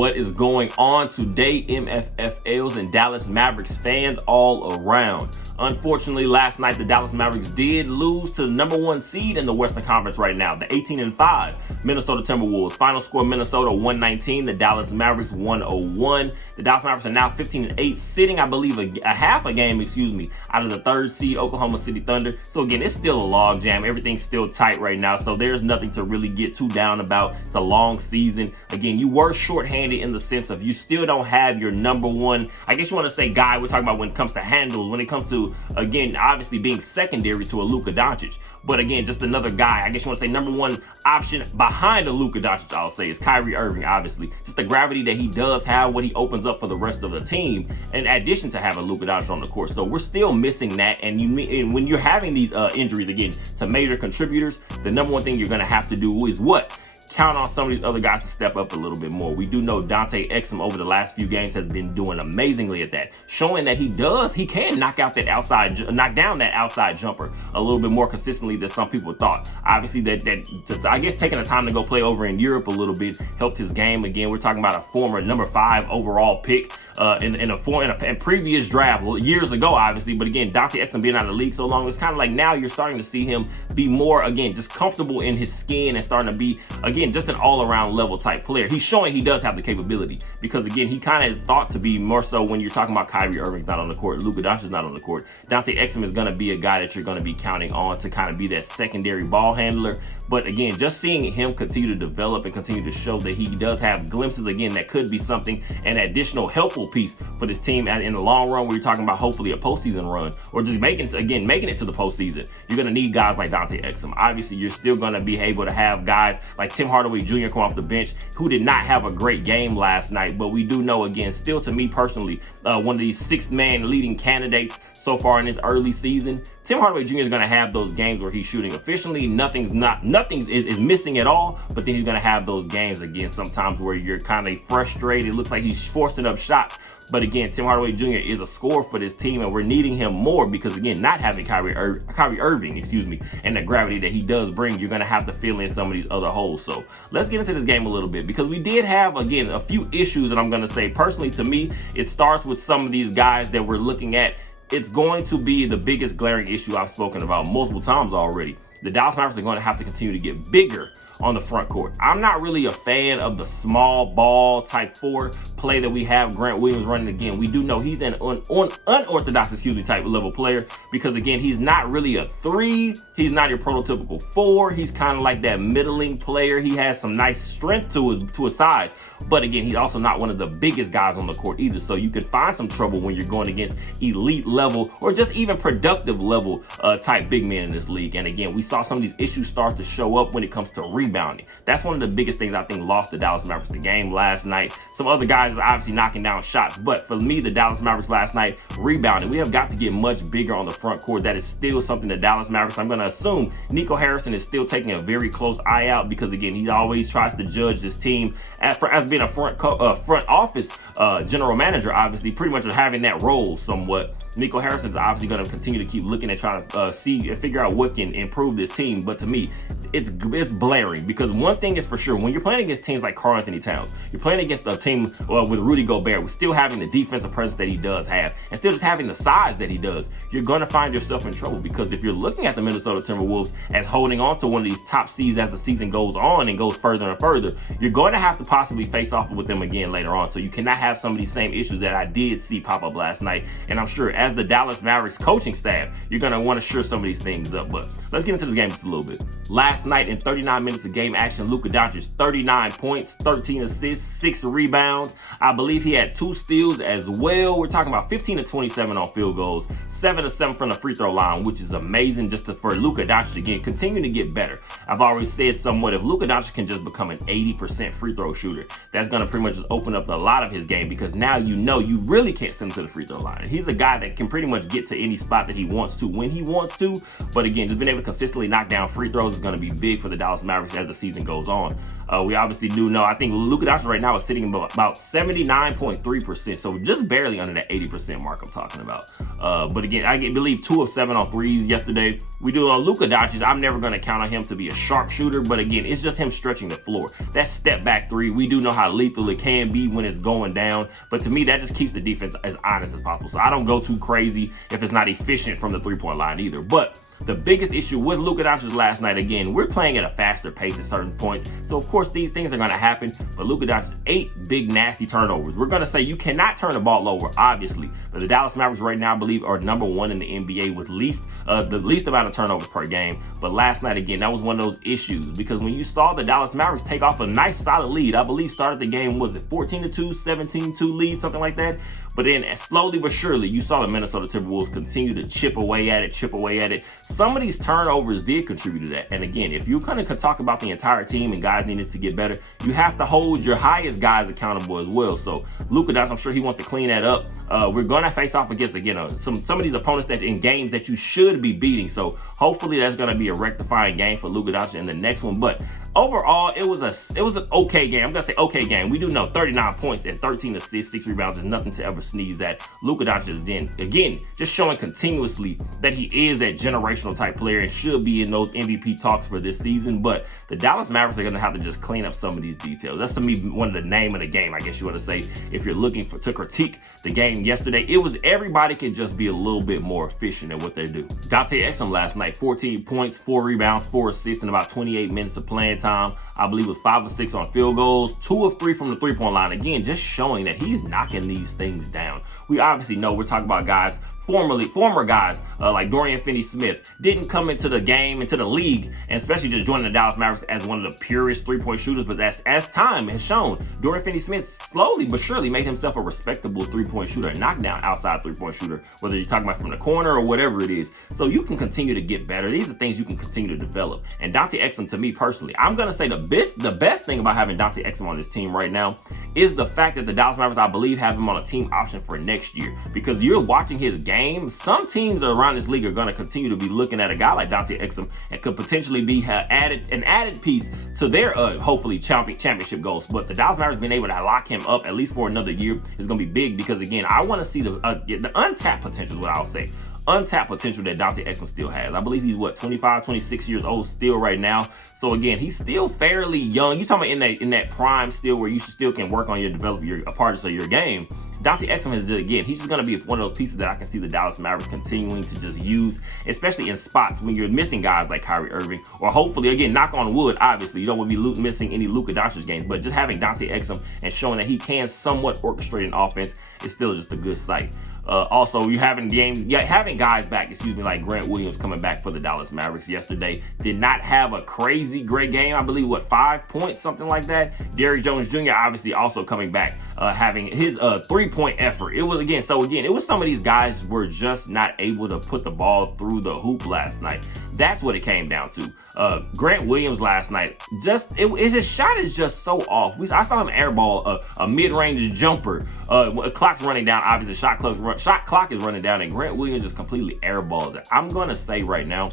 What is going on today, MFFLs and Dallas Mavericks fans all around? Unfortunately, last night the Dallas Mavericks did lose to the #1 seed in the Western Conference right now, the 18-5 Minnesota Timberwolves. Final score: Minnesota 119, the Dallas Mavericks 101. The Dallas Mavericks are now 15-8, sitting, I believe, a half a game, out of the 3rd seed Oklahoma City Thunder. So again, it's still a log jam. Everything's still tight right now, so there's nothing to really get too down about. It's a long season. Again, you were shorthanded in the sense of you still don't have your #1, I guess you want to say, guy we're talking about when it comes to handles, when it comes to, again, obviously being secondary to a Luka Doncic. But again, just another guy, I guess you want to say #1 option behind a Luka Doncic, I'll say, is Kyrie Irving, obviously. Just the gravity that he does have, what he opens up for the rest of the team, in addition to having Luka Doncic on the court. So we're still missing that. And when you're having these injuries, again, to major contributors, the #1 thing you're going to have to do is what? Count on some of these other guys to step up a little bit more. We do know Dante Exum over the last few games has been doing amazingly at that, showing that he can knock down that outside jumper a little bit more consistently than some people thought. Obviously, I guess taking the time to go play over in Europe a little bit helped his game. Again, we're talking about a former #5 overall pick in a previous draft years ago, obviously. But again, Dante Exum being out of the league so long, it's kind of like now you're starting to see him be more, again, just comfortable in his skin and starting to be, again, just an all-around level type player. He's showing he does have the capability, because again, he kind of is thought to be more so when you're talking about Kyrie Irving's not on the court, Luka Doncic is not on the court. Dante Exum is going to be a guy that you're going to be counting on to kind of be that secondary ball handler. But again, just seeing him continue to develop and continue to show that he does have glimpses, again, that could be something, an additional helpful piece for this team in the long run, where you're talking about hopefully a postseason run, or just making it to the postseason. You're going to need guys like Dante Exum. Obviously, you're still going to be able to have guys like Tim Hardaway Jr. come off the bench, who did not have a great game last night. But we do know, again, still to me personally, one of these 6-man leading candidates so far in this early season. Tim Hardaway Jr. is going to have those games where he's shooting efficiently. Nothing's missing at all, but then he's going to have those games, again, sometimes where you're kind of frustrated. It looks like he's forcing up shots. But again, Tim Hardaway Jr. is a scorer for this team, and we're needing him more because, again, not having Kyrie Irving, and the gravity that he does bring, you're going to have to fill in some of these other holes. So let's get into this game a little bit, because we did have, again, a few issues that I'm going to say. Personally, to me, it starts with some of these guys that we're looking at. It's going to be the biggest glaring issue I've spoken about multiple times already. The Dallas Mavericks are going to have to continue to get bigger on the front court. I'm not really a fan of the small ball type 4 play that we have Grant Williams running. Again, we do know he's an unorthodox, type level player, because again, he's not really a 3. He's not your prototypical 4. He's kind of like that middling player. He has some nice strength to his size, but again, he's also not one of the biggest guys on the court either. So you can find some trouble when you're going against elite level or just even productive level type big men in this league. And again, we saw some of these issues start to show up when it comes to rebounding. That's one of the biggest things I think lost the Dallas Mavericks the game last night. Some other guys are obviously knocking down shots, but for me, the Dallas Mavericks last night rebounding. We have got to get much bigger on the front court. That is still something the Dallas Mavericks, I'm going to assume Nico Harrison is still taking a very close eye out, because again, he always tries to judge this team as being a front office general manager, obviously pretty much having that role somewhat. Nico Harrison is obviously going to continue to keep looking at trying to see and figure out what can improve this team. But to me, it's blaring, because one thing is for sure, when you're playing against teams like Karl Anthony Towns, you're playing against a team with Rudy Gobert, with still having the defensive presence that he does have, and still just having the size that he does, you're going to find yourself in trouble. Because if you're looking at the Minnesota Timberwolves as holding on to one of these top seeds as the season goes on and goes further and further, you're going to have to possibly face off with them again later on. So you cannot have some of these same issues that I did see pop up last night. And I'm sure as the Dallas Mavericks coaching staff, you're going to want to shore some of these things up. But let's get into this game just a little bit. Last night, in 39 minutes of game action, Luka Doncic, 39 points, 13 assists, 6 rebounds. I believe he had 2 steals as well. We're talking about 15 to 27 on field goals, 7 to 7 from the free throw line, which is amazing for Luka Doncic, again, continue to get better. I've already said somewhat, if Luka Doncic can just become an 80% free throw shooter, that's going to pretty much just open up a lot of his game, because now you know you really can't send him to the free throw line. He's a guy that can pretty much get to any spot that he wants to when he wants to, but again, just being able to consistently successfully knock down free throws is going to be big for the Dallas Mavericks as the season goes on. We obviously do know, I think Luka Doncic right now is sitting about 79.3%, so just barely under that 80% mark I'm talking about. But again, I believe 2 of 7 on threes yesterday. We do on Luka Doncic, I'm never going to count on him to be a sharpshooter, but again, it's just him stretching the floor. That step back three, we do know how lethal it can be when it's going down, but to me, that just keeps the defense as honest as possible. So I don't go too crazy if it's not efficient from the three-point line either. But the biggest issue with Luka Doncic last night, again, we're playing at a faster pace at certain points. So, of course, these things are going to happen. But Luka Doncic, 8 big, nasty turnovers. We're going to say you cannot turn the ball over, obviously. But the Dallas Mavericks right now, I believe, are number 1 in the NBA with the least amount of turnovers per game. But last night, again, that was one of those issues. Because when you saw the Dallas Mavericks take off a nice, solid lead, I believe started the game, was it 14-2, 17-2 lead, something like that? But then slowly but surely, you saw the Minnesota Timberwolves continue to chip away at it. Some of these turnovers did contribute to that. And again, if you're going to talk about the entire team and guys needed to get better, you have to hold your highest guys accountable as well. So Luka Doncic, I'm sure he wants to clean that up. We're going to face off against, again, some of these opponents that in games that you should be beating. So hopefully that's going to be a rectifying game for Luka Doncic in the next one. But overall, it was an okay game. I'm going to say okay game. We do know 39 points and 13 assists, 6 rebounds is nothing to ever sneeze at. Luka Doncic is then, again, just showing continuously that he is that generational type player and should be in those MVP talks for this season. But the Dallas Mavericks are going to have to just clean up some of these details. That's to me one of the name of the game, I guess you want to say, if you're looking to critique the game yesterday. It was everybody can just be a little bit more efficient at what they do. Dante Exum last night, 14 points, 4 rebounds, 4 assists in about 28 minutes of playing time. I believe it was 5 of 6 on field goals, 2 of 3 from the three-point line. Again, just showing that he's knocking these things down. We obviously know we're talking about guys, former guys like Dorian Finney-Smith didn't come into the game, into the league, and especially just joining the Dallas Mavericks as one of the purest three-point shooters. But as time has shown, Dorian Finney-Smith slowly but surely made himself a respectable three-point shooter, a knockdown outside three-point shooter, whether you're talking about from the corner or whatever it is. So you can continue to get better. These are things you can continue to develop. And Dante Exum, to me personally, I'm going to say the best thing about having Dante Exum on this team right now is the fact that the Dallas Mavericks, I believe, have him on a team option for next year. Because you're watching his game, some teams around this league are going to continue to be looking at a guy like Dante Exum and could potentially be an added piece to their hopefully championship goals. But the Dallas Mavericks being able to lock him up at least for another year is going to be big because, again, I want to see the untapped potential is what I'll say. Untapped potential that Dante Exum still has. I believe he's 25, 26 years old still right now. So again, he's still fairly young. You're talking about in that prime still where you still can work on develop a part of your game. Dante Exum is, again, he's just going to be one of those pieces that I can see the Dallas Mavericks continuing to just use, especially in spots when you're missing guys like Kyrie Irving, or hopefully, again, knock on wood, obviously, you don't want to be missing any Luka Doncic games, but just having Dante Exum and showing that he can somewhat orchestrate an offense is still just a good sight. Also, you're having guys back, like Grant Williams coming back for the Dallas Mavericks yesterday. Did not have a crazy great game. I believe, 5 points, something like that. Derrick Jones Jr. obviously also coming back, having his 3-point effort. It was some of these guys were just not able to put the ball through the hoop last night. That's what it came down to. Grant Williams last night, his shot is just so off. I saw him airball a mid-range jumper. Clock's running down. Obviously, shot clock is running down, and Grant Williams just completely airballs it. I'm gonna say right now,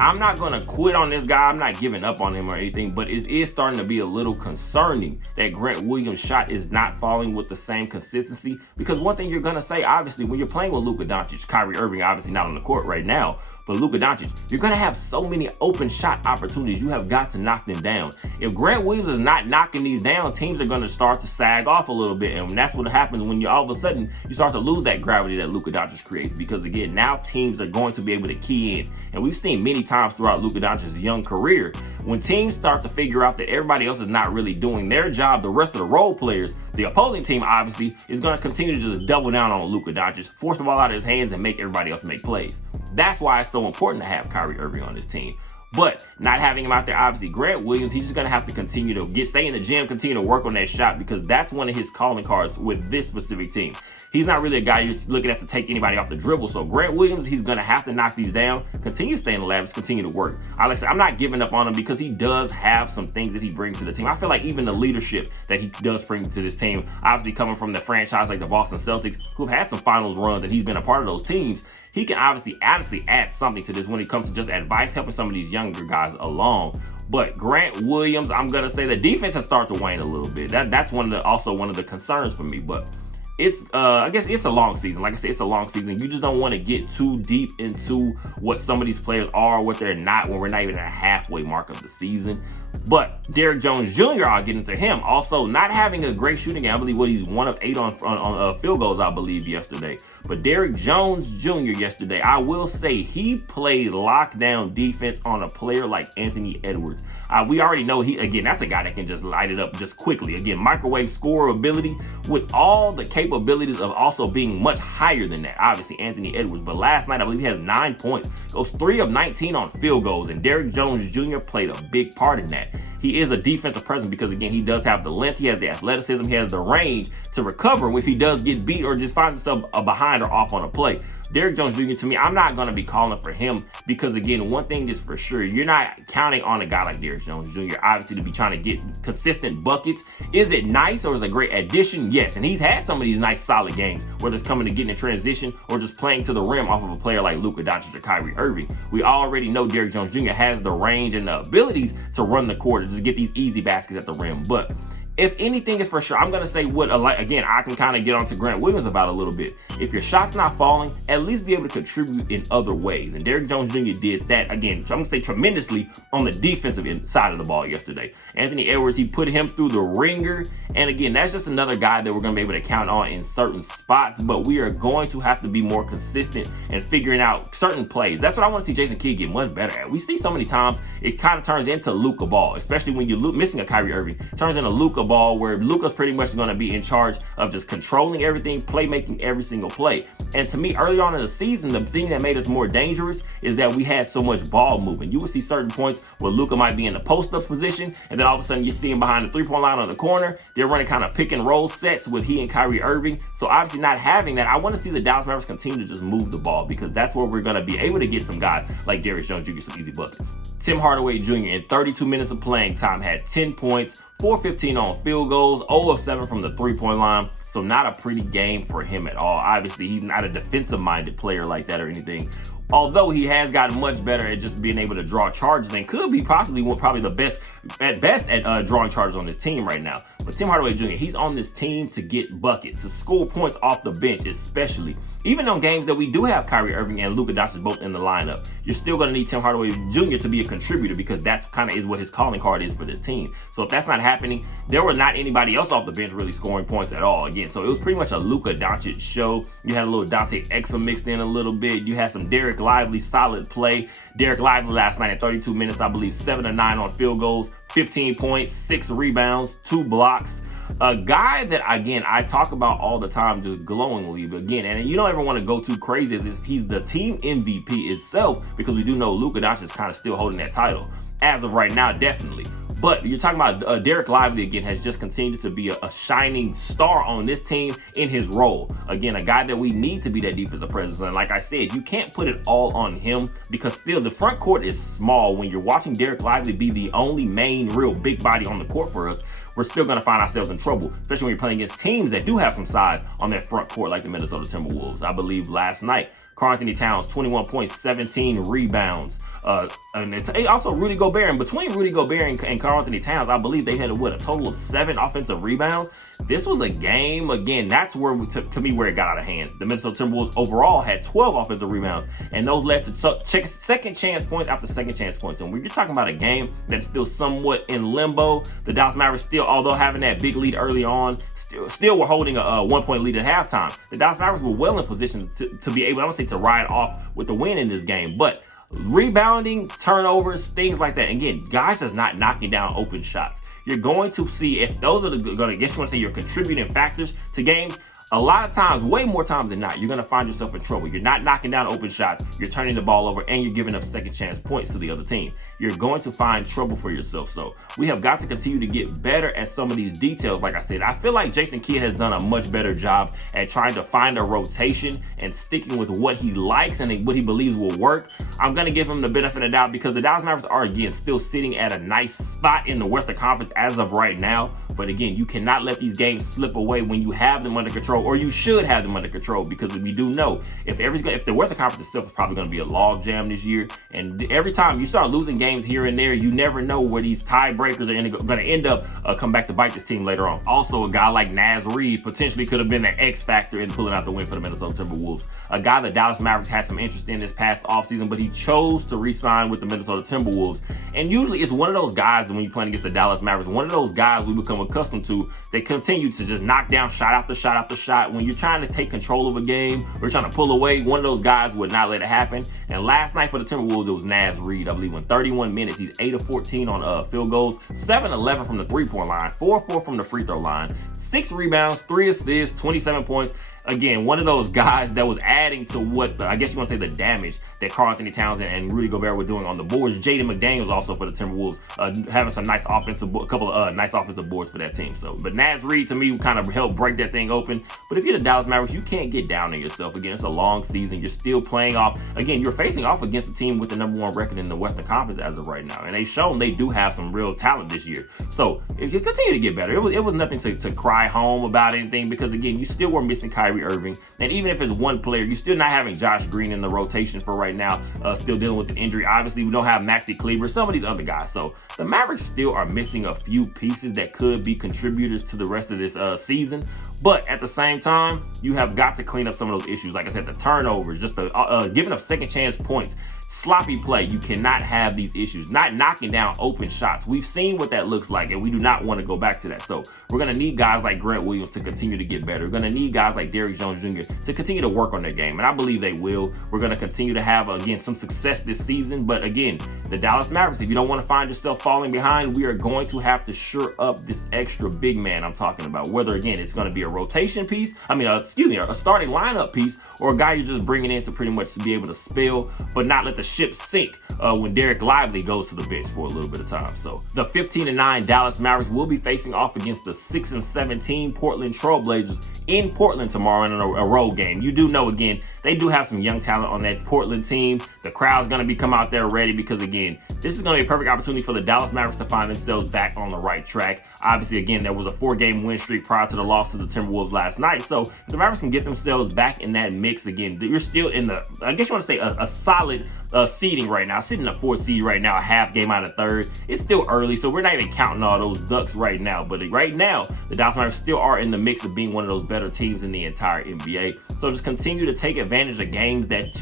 I'm not going to quit on this guy. I'm not giving up on him or anything, but it is starting to be a little concerning that Grant Williams' shot is not falling with the same consistency. Because one thing you're going to say, obviously, when you're playing with Luka Doncic, Kyrie Irving obviously not on the court right now, but Luka Doncic, you're going to have so many open shot opportunities. You have got to knock them down. If Grant Williams is not knocking these down, teams are going to start to sag off a little bit. And that's what happens when you all of a sudden you start to lose that gravity that Luka Doncic creates. Because again, now teams are going to be able to key in. And we've seen many times throughout Luka Doncic's young career, when teams start to figure out that everybody else is not really doing their job, the rest of the role players, the opposing team obviously is going to continue to just double down on Luka Doncic, force the ball out of his hands and make everybody else make plays. That's why it's so important to have Kyrie Irving on this team. But not having him out there, obviously, Grant Williams, he's just going to have to continue to stay in the gym, continue to work on that shot, because that's one of his calling cards with this specific team. He's not really a guy you're looking at to take anybody off the dribble. So Grant Williams, he's going to have to knock these down, continue to stay in the labs, continue to work. Like I said, I'm not giving up on him because he does have some things that he brings to the team. I feel like even the leadership that he does bring to this team, obviously coming from the franchise like the Boston Celtics, who've had some finals runs and he's been a part of those teams, he can honestly add something to this when it comes to just advice, helping some of these younger guys along. But Grant Williams, I'm going to say the defense has started to wane a little bit. That's also one of the concerns for me. But it's I guess it's a long season. Like I said, it's a long season. You just don't want to get too deep into what some of these players are, what they're not, when we're not even at a halfway mark of the season. But Derrick Jones Jr., I'll get into him. Also, not having a great shooting game. I believe he's 1 of 8 on field goals, I believe, yesterday. But Derrick Jones Jr. yesterday, I will say he played lockdown defense on a player like Anthony Edwards. We already know that's a guy that can just light it up just quickly. Again, microwave scorer ability with all the capabilities of also being much higher than that. Obviously, Anthony Edwards. But last night, I believe he has 9 points. Goes 3 of 19 on field goals. And Derrick Jones Jr. played a big part in that. He is a defensive presence because, again, he does have the length, he has the athleticism, he has the range to recover if he does get beat or just finds himself behind or off on a play. Derrick Jones Jr., to me, I'm not going to be calling for him because, again, one thing is for sure, you're not counting on a guy like Derrick Jones Jr., obviously, to be trying to get consistent buckets. Is it nice or is it a great addition? Yes, and he's had some of these nice, solid games, whether it's coming to getting in transition or just playing to the rim off of a player like Luka Doncic or Kyrie Irving. We already know Derrick Jones Jr. has the range and the abilities to run the court and just get these easy baskets at the rim. But if anything is for sure, I'm going to say again, I can kind of get onto Grant Williams about a little bit. If your shot's not falling, at least be able to contribute in other ways. And Derrick Jones Jr. did that, again, so I'm going to say tremendously on the defensive side of the ball yesterday. Anthony Edwards, he put him through the ringer. And again, that's just another guy that we're going to be able to count on in certain spots. But we are going to have to be more consistent in figuring out certain plays. That's what I want to see Jason Kidd get much better at. We see so many times it kind of turns into Luka ball, especially when you're missing a Kyrie Irving. It turns into Luka ball where Luka's pretty much going to be in charge of just controlling everything, playmaking every single play. And to me, early on in the season, the thing that made us more dangerous is that we had so much ball movement. You would see certain points where Luka might be in the post-up position, and then all of a sudden you see him behind the three-point line on the corner. They're running kind of pick and roll sets with he and Kyrie Irving. So obviously not having that, I want to see the Dallas Mavericks continue to just move the ball because that's where we're going to be able to get some guys like Derrick Jones Jr. some easy buckets. Tim Hardaway Jr. in 32 minutes of playing time had 10 points, 4-15 on field goals, 0 of 7 from the three-point line. So not a pretty game for him at all. Obviously, he's not a defensive-minded player like that or anything. Although he has gotten much better at just being able to draw charges and could be probably the best at drawing charges on this team right now. But Tim Hardaway Jr., he's on this team to get buckets, to score points off the bench, especially. Even on games that we do have Kyrie Irving and Luka Doncic both in the lineup, you're still going to need Tim Hardaway Jr. to be a contributor because that's kind of is what his calling card is for this team. So if that's not happening, there was not anybody else off the bench really scoring points at all. Again, so it was pretty much a Luka Doncic show. You had a little Dante Exum mixed in a little bit. You had some Derek Lively solid play. Derek Lively last night at 32 minutes, I believe 7 of 9 on field goals, 15 points, 6 rebounds, 2 blocks. A guy that, again, I talk about all the time just glowingly, but again, and you don't ever want to go too crazy as if he's the team MVP itself, because we do know Luka Doncic is kind of still holding that title. As of right now, definitely. But you're talking about Derek Lively, again, has just continued to be a shining star on this team in his role. Again, a guy that we need to be that defensive presence. And like I said, you can't put it all on him because still the front court is small. When you're watching Derek Lively be the only main real big body on the court for us, we're still going to find ourselves in trouble, especially when you're playing against teams that do have some size on their front court like the Minnesota Timberwolves. I believe last night, Karl-Anthony Towns, 21 points, 17 rebounds. And also Rudy Gobert. And between Rudy Gobert and Karl-Anthony Towns, I believe they had a total of 7 offensive rebounds. This was a game, again, that's where to me where it got out of hand. The Minnesota Timberwolves overall had 12 offensive rebounds, and those led to second chance points after second chance points. And when you're talking about a game that's still somewhat in limbo, the Dallas Mavericks still, although having that big lead early on, still were holding a 1-point lead at halftime. The Dallas Mavericks were well in position to be able, I would say, to ride off with the win in this game. But rebounding, turnovers, things like that. Again, guys just not knocking down open shots. You're going to see if those are going to, I guess you want to say, your contributing factors to games. a lot of times, way more times than not, you're going to find yourself in trouble. You're not knocking down open shots, you're turning the ball over, and you're giving up second chance points to the other team. You're going to find trouble for yourself. So we have got to continue to get better at some of these details. Like I said, I feel like Jason Kidd has done a much better job at trying to find a rotation and sticking with what he likes and what he believes will work. I'm going to give him the benefit of the doubt because the Dallas Mavericks are, again, still sitting at a nice spot in the Western Conference as of right now. But again, you cannot let these games slip away when you have them under control, or you should have them under control, because we do know if the Western Conference itself is probably going to be a log jam this year, and every time you start losing games here and there, you never know where these tiebreakers are going to end up come back to bite this team later on. Also, a guy like Naz Reid potentially could have been the X factor in pulling out the win for the Minnesota Timberwolves. A guy that Dallas Mavericks had some interest in this past offseason, but he chose to re-sign with the Minnesota Timberwolves. And usually it's one of those guys that when you're playing against the Dallas Mavericks, one of those guys we become accustomed to, they continue to just knock down shot after shot after shot. When you're trying to take control of a game or trying to pull away, one of those guys would not let it happen. And last night for the Timberwolves, it was Naz Reid. I believe in 31 minutes, he's 8 of 14 on field goals, 7-11 from the three-point line, 4-4 from the free throw line, 6 rebounds, 3 assists, 27 points. Again, one of those guys that was adding to what, I guess you want to say, the damage that Karl-Anthony Towns and Rudy Gobert were doing on the boards. Jaden McDaniels also for the Timberwolves, having some nice offensive, a couple of nice offensive boards for that team. So, but Naz Reid to me kind of helped break that thing open. But if you're the Dallas Mavericks, you can't get down on yourself. Again, it's a long season. You're still playing off. Again, you're facing off against the team with the #1 record in the Western Conference as of right now, and they've shown they do have some real talent this year. So if you continue to get better, it was nothing to cry home about anything, because again, you still were missing Kyrie Irving. And even if it's one player, you're still not having Josh Green in the rotation for right now, still dealing with an injury. Obviously, we don't have Maxi Kleber, some of these other guys. So the Mavericks still are missing a few pieces that could be contributors to the rest of this season. But at the same time, you have got to clean up some of those issues. Like I said, the turnovers, just the giving up second chance points, sloppy play. You cannot have these issues. Not knocking down open shots. We've seen what that looks like, and we do not want to go back to that. So we're going to need guys like Grant Williams to continue to get better. We're going to need guys like Derrick Jones Jr. to continue to work on their game, and I believe they will. We're going to continue to have, again, some success this season. But again, the Dallas Mavericks, if you don't want to find yourself falling behind, we are going to have to shore up this extra big man I'm talking about. Whether, again, it's going to be a rotation piece, a starting lineup piece, or a guy you're just bringing in to pretty much to be able to spill, but not let the ship sink when Derek Lively goes to the bench for a little bit of time. So the 15-9 Dallas Mavericks will be facing off against the 6-17 Portland Trailblazers in Portland tomorrow in a road game. You do know, again, they do have some young talent on that Portland team. The crowd's going to be come out there ready because, again, this is going to be a perfect opportunity for the Dallas Mavericks to find themselves back on the right track. Obviously, again, there was a 4-game win streak prior to the loss to the Timberwolves last night. So if the Mavericks can get themselves back in that mix again, you're still in the, I guess you want to say, a solid seeding right now. Sitting in the 4th seed right now, a half game out of 3rd. It's still early, so we're not even counting all those Ducks right now. But right now, the Dallas Mavericks still are in the mix of being one of those better teams in the entire NBA. So just continue to take advantage of games that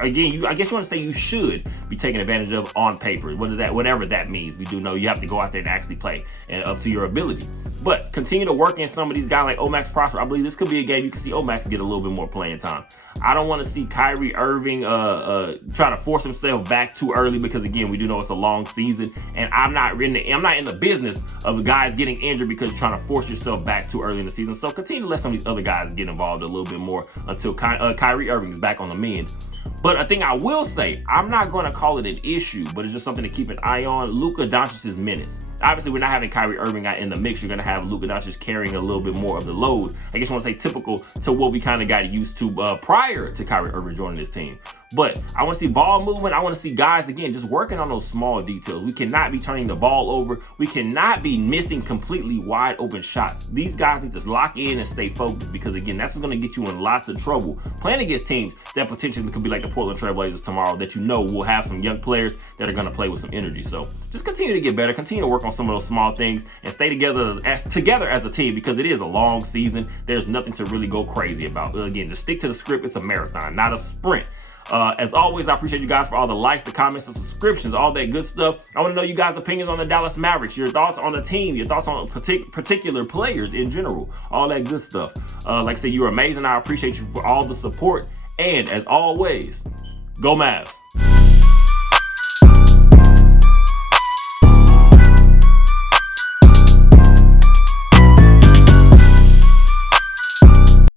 again, I guess you want to say you should be taking advantage of on paper. What is that? Whatever that means. We do know you have to go out there and actually play and up to your ability. But continue to work in some of these guys like Omax Prosper. I believe this could be a game you can see Omax get a little bit more playing time. I don't want to see Kyrie Irving try to force himself back too early, because again, we do know it's a long season, and I'm not in the business of guys getting injured because you're trying to force yourself back too early in the season. So continue to let some of these other guys get involved a little bit more until Kyrie Irving is back on the mend. But a thing I will say, I'm not going to call it an issue, but it's just something to keep an eye on. Luka Doncic's minutes. Obviously, we're not having Kyrie Irving out in the mix. You're going to have Luka Doncic carrying a little bit more of the load. I guess I want to say typical to what we kind of got used to prior to Kyrie Irving joining this team. But I want to see ball movement. I want to see guys, again, just working on those small details. We cannot be turning the ball over. We cannot be missing completely wide open shots. These guys need to lock in and stay focused, because, again, that's going to get you in lots of trouble playing against teams that potentially could be like the Portland Trailblazers tomorrow, that you know will have some young players that are going to play with some energy. So just continue to get better. Continue to work on some of those small things and stay together as a team, because it is a long season. There's nothing to really go crazy about. Again, just stick to the script. It's a marathon, not a sprint. As always, I appreciate you guys for all the likes, the comments, the subscriptions, all that good stuff. I want to know you guys' opinions on the Dallas Mavericks, your thoughts on the team, your thoughts on particular players in general, all that good stuff. Like I said, you're amazing. I appreciate you for all the support. And as always, go Mavs.